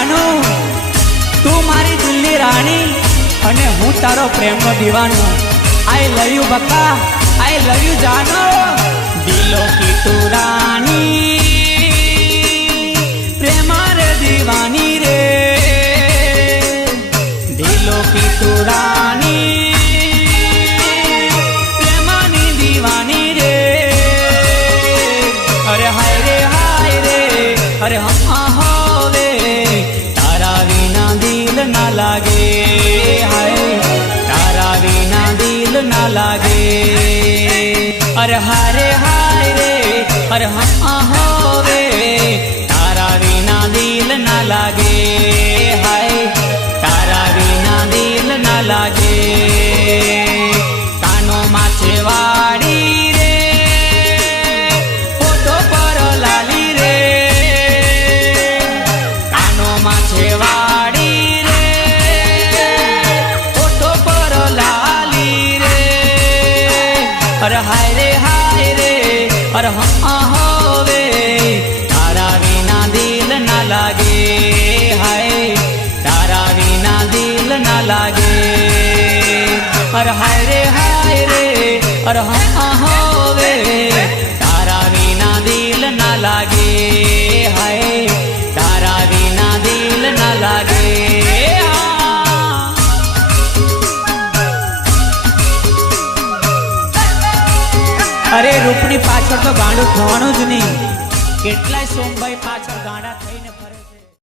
જાનू तू मारी दिलनी राणी अने हूँ तारो प्रेम नो दीवानो। आई लव यू बक्का, आई लव यू जानो। दिलों की तू रानी प्रेम रे दीवानी रे, दिलों की तू रानी प्रेमानी दीवानी रे। अरे हाय रे हाय रे, अरे हाँ होवे तारा विना दिल ना लागे। हाय तारा विना दिल ना लागे। अरे हाय रे हाय रे, अरे हाँ होवे तारा विना दिल ना लागे। हाय तारा विना दिल ना लागे। कानो माछे वाड़ी रे, फोटो पर लाली रे। कानो माछे वाड़ी रे, फोटो पर लाली रे। अरे हाय रे हाय रे, अरे हाँ होवे तारा विना दिल ना लागे। हाय तारा विना दिल ना लागे। अरे हाय रे हाय रे, अरे हाँ होवे तारा विना दिल ना लागे। हाय तारा विना दिल ना लागे। अरे रूपनी पाछळ तो गांडू थवानुं ज नहीं, કેટલાય સોમભાઈ પાછળ ગાંડા થઈને ફરે।